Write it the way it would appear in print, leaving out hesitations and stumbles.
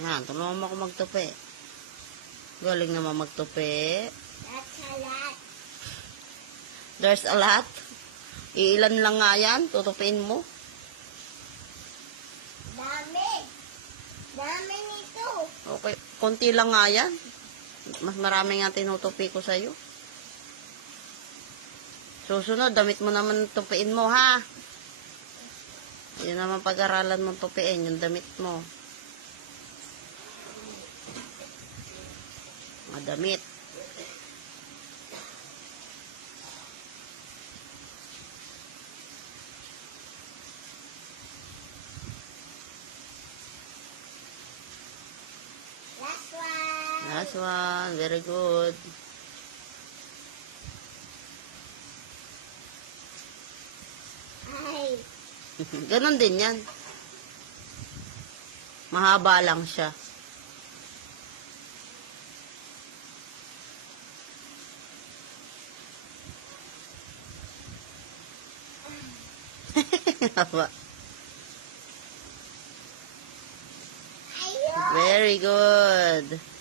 Yan, tulungan mo ako magtupi. Galing naman magtupi. That's a lot. There's a lot. Iilan lang nga yan, tutupiin mo. Dami. Dami nito. Okay, konti lang nga yan. Mas marami nga tinutupi ko sa'yo. Susunod, damit mo naman tupiin mo, ha? Yun naman pag-aralan mong tupiin, yung damit mo. Mga damit. Last one. Last one, very good. Ay. Ganon din yan. Mahaba lang siya. Haba. Ayun. Very good.